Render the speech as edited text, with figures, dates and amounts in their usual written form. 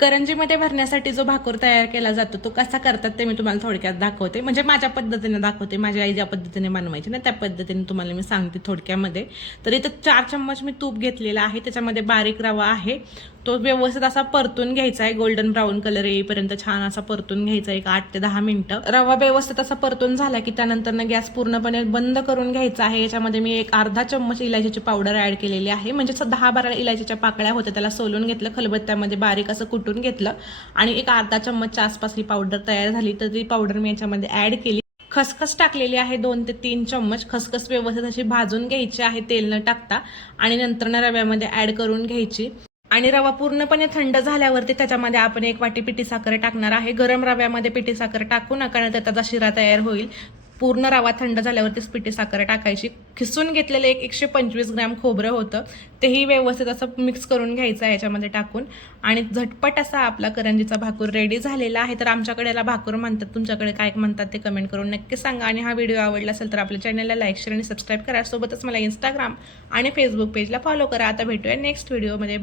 करंजीमध्ये भरण्यासाठी जो भाकूर तयार केला जातो तो कसा करतात ते मी तुम्हाला थोडक्यात दाखवते. म्हणजे माझ्या पद्धतीने दाखवते. माझी आई ज्या पद्धतीने बनवायची ना त्या पद्धतीने तुम्हाला मी सांगते थोडक्यामध्ये. तर इथं 4 चम्मच मी तूप घेतलेलं आहे. त्याच्यामध्ये बारीक रवा आहे. तो व्यवस्थित असा परतून घ्यायचा आहे. गोल्डन ब्राऊन कलर येईपर्यंत छान असा परतून घ्यायचा आहे. 8 ते 10 मिनिटं. रवा व्यवस्थित असा परतून झाला की त्यानंतर गॅस पूर्णपणे बंद करून घ्यायचा आहे. याच्यामध्ये मी एक अर्धा चम्मच इलायचीची पावडर ऍड केलेली आहे. म्हणजे 10-12 इलायचीच्या पाकळ्या होत्या त्याला सोलून घेतलं. खलबत्त्यामध्ये बारीक असं कुटून घेतलं आणि एक अर्धा चम्मचच्या आसपास ही पावडर तयार झाली. तर ती पावडर मी याच्यामध्ये ऍड केली. खसखस टाकलेली आहे 2 ते 3 चम्मच. खसखस व्यवस्थित अशी भाजून घ्यायची आहे तेल न टाकता आणि नंतर रव्यामध्ये ऍड करून घ्यायची. आणि रवा पूर्णपणे थंड झाल्यावरती त्याच्यामध्ये आपण 1 वाटी पिठी साखर टाकणार आहे. गरम रव्यामध्ये पिठी साखर टाकू नका, नाहीतर त्याचा शिरा तयार होईल. पूर्ण रवा थंड झाल्यावरतीच पिठी साखर टाकायची. खिसून घेतलेलं 125 ग्रॅम खोबरं होतं तेही व्यवस्थित असं मिक्स करून घ्यायचं आहे याच्यामध्ये टाकून. आणि झटपट असा आपला करंजीचा भाकूर रेडी झालेला आहे. तर आमच्याकडे याला भाकूर म्हणतात, तुमच्याकडे काय म्हणतात ते कमेंट करून नक्की सांगा. आणि हा व्हिडिओ आवडला असेल तर आपल्या चॅनलला लाईक, शेअर आणि सबस्क्राईब करा. सोबतच मला इंस्टाग्राम आणि फेसबुक पेजला फॉलो करा. आता भेटूया नेक्स्ट व्हिडिओमध्ये.